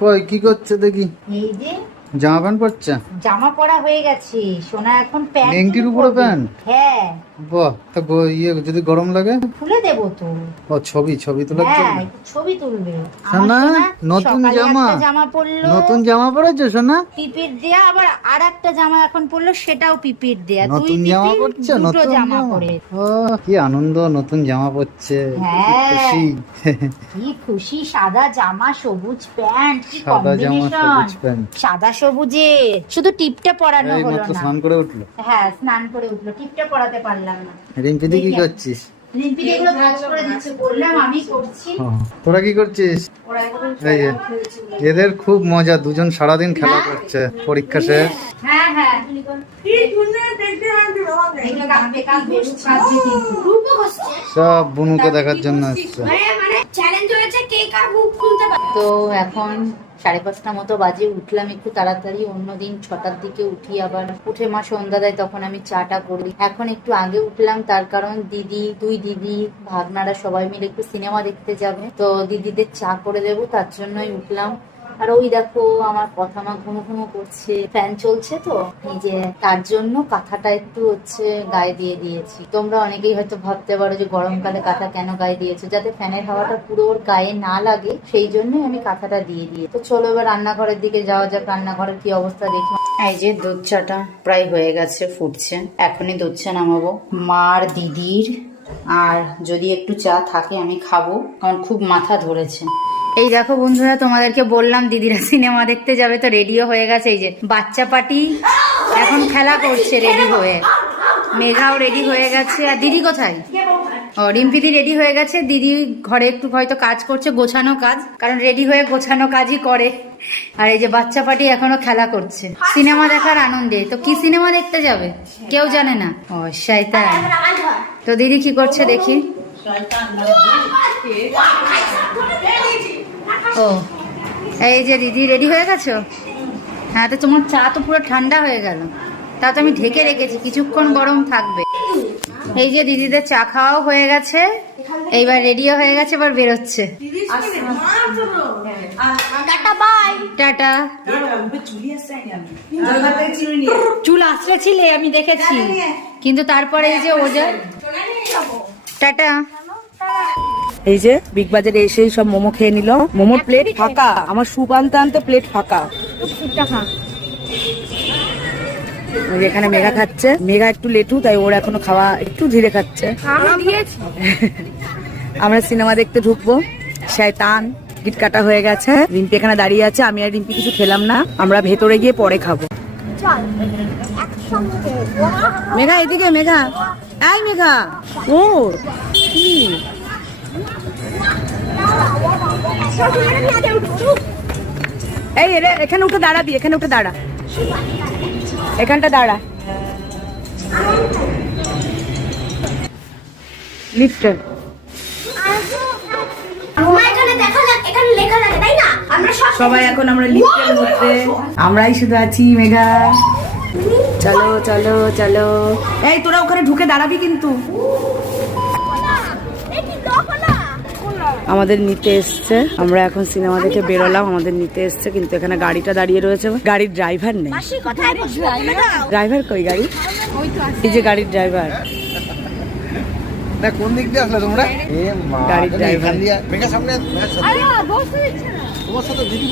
কই কি করছে দেখি? এই যে জামা প্যান্ট পরছে? জামা পরা হয়ে গেছে। সোনা এখন প্যান্ট নেংটির উপরে প্যান্ট? হ্যাঁ। বাহ তা ইয়ে যদি গরম লাগে? খুলে দেবো তো। ও ছবি ছবি তোলার জন্য? ছবি তুলবে। সোনা, নতুন জামা? জামা পরলো। নতুন জামা পরেছো সোনা পিপির দেয়া আবার আর জামা এখন পরলো সেটাও পিপির দেয়া। নতুন জামা পরছো? নতুন জামা জামা? পরে। ও কি আনন্দ নতুন জামা পরছে। হ্যাঁ। খুশি। কি খুশি সাদা জামা সবুজ প্যান্ট কি সাদা কম্বিনেশন সবুজ প্যান্ট। সাদা সবুজে। শুধু টিপটা পরানো এই হলো না। স্নান করে উঠল? হ্যাঁ স্নান করে উঠল। টিপটা পরাতে পারলাম না। রিম্পিদি কি করছিস? রিম্পি এগুলো ভাজ করে দিচ্ছে বললাম আমি করছি। তোরা কি করছিস? এই যে এদের খুব মজা দুজন সারাদিন খেলা করছে পরীক্ষা শেষ। হ্যাঁ হ্যাঁ। সব বুনুকে দেখার জন্য আসছে। তো এখন সাড়ে পাঁচটা মতো বাজে, উঠলাম একটু তাড়াতাড়ি, অন্যদিন ছটার দিকে উঠি আবার। উঠে মা সন্ধ্যা দেয়, তখন আমি চাটা করি। এখন একটু আগে উঠলাম, তার কারণ দিদি, দুই দিদি, ভাগনারা সবাই মিলে একটু সিনেমা দেখতে যাবে। তো দিদিদের চা করে দেবো, তার জন্যই উঠলাম। আর ওই দেখো আমার কথা মা ঘুমো ঘুমো করছে। ফ্যান চলছে তো যে তার জন্য কাঁথাটা একটু হচ্ছে গায়ে দিয়ে দিয়েছি। তোমরা অনেকেই হয়তো ভাবতে পারো যে গরমকালে কাঁথা কেন গায়ে দিয়েছ? যাতে ফ্যানের হাওয়াটা পুরো ওর গায়ে না লাগে, সেই জন্যই আমি কাঁথাটা দিয়ে দিয়ে তো চলো এবার রান্নাঘরের দিকে যাওয়া যাক, রান্নাঘরের কি অবস্থা দেখি। এই যে দুধ চাটা প্রায় হয়ে গেছে, ফুটছে। এখনই দুধ চা নামাবো। মার দিদির, আর যদি একটু চা থাকে আমি খাব, কারণ খুব মাথা ধরেছে। এই দেখো বন্ধুরা তোমাদেরকে বললাম দিদিরা সিনেমা দেখতে যাবে তো রেডিও হয়ে গেছে এই যে বাচ্চা পাটি এখন খেলা করছে রেডি হয়ে মেঘাও রেডি হয়ে গেছে আর দিদি কোথায় ও রিম্পিদি রেডি হয়ে গেছে দিদি ঘরে একটু হয়তো কাজ করছে গোছানো কাজ কারণ রেডি হয়ে গোছানো কাজই করে আর এই যে বাচ্চা পাটি এখনও খেলা করছে সিনেমা দেখার আনন্দে তো কি সিনেমা দেখতে যাবে কেউ জানে না ও শয়তান তো দিদি কি করছে দেখি ও এই যে দিদি রেডি হয়ে গেছো? হ্যাঁ তো তোমার চা তো পুরো ঠান্ডা হয়ে গেল। তা তো আমি ঢেকে রেখেছি কিছুক্ষণ গরম থাকবে। এই যে দিদিদের চা খাওয়াও হয়ে গেছে এইবার রেডিও হয়ে গেছে এবার বেরোচ্ছে। টাটা চুল আসলেছিলে আমি দেখেছি। কিন্তু তারপরে এই যে ওজা টাটা। এই যে বিগ বাজারে এসে সব মোমো খেয়ে নিল। মোমোর প্লেট ফাঁকা। আমার স্যুপ আনতে আনতে প্লেট ফাঁকা। এখানে মেঘা খাচ্ছে। মেঘা একটু লেটু তাই ওর এখনও খাওয়া একটু ধীরে খাচ্ছে। আমরা সিনেমা দেখতে ঢুকবো। শয়তান টিকিট কাটা হয়ে গেছে। রিম্পি এখানে দাঁড়িয়ে আছে। আমি আর রিম্পি কিছু খেলাম না। আমরা ভেতরে গিয়ে পরে খাব। মেঘা এদিকে মেঘা। এই মেঘা ও কি? এই রে এখানে উঠে দাঁড়াবি এখানে উঠে দাঁড়া। এখানটা দাঁড়া। লিফটে এখানে দেখা যাক এখানে লেখা থাকে তাই না? আমরা সব সবাই এখন আমরা লিফটের মধ্যে। আমরাই শুধু আছি মেঘা। চলো চলো চলো। এই তোরা ওখানে ঢুকে দাঁড়াবি কিন্তু। আমাদের নিতে এসছে। আমরা এখন সিনেমা দেখে বেরোলাম আমাদের নিতে এসছে কিন্তু এখানে গাড়িটা দাঁড়িয়ে রয়েছে। গাড়ির ড্রাইভার নেই। ড্রাইভার? কই গাড়ি? এই যে গাড়ির ড্রাইভার। কোন দিক দিয়ে আসলে তোমরা? গাড়ির ড্রাইভার। তোমার সাথে দিদি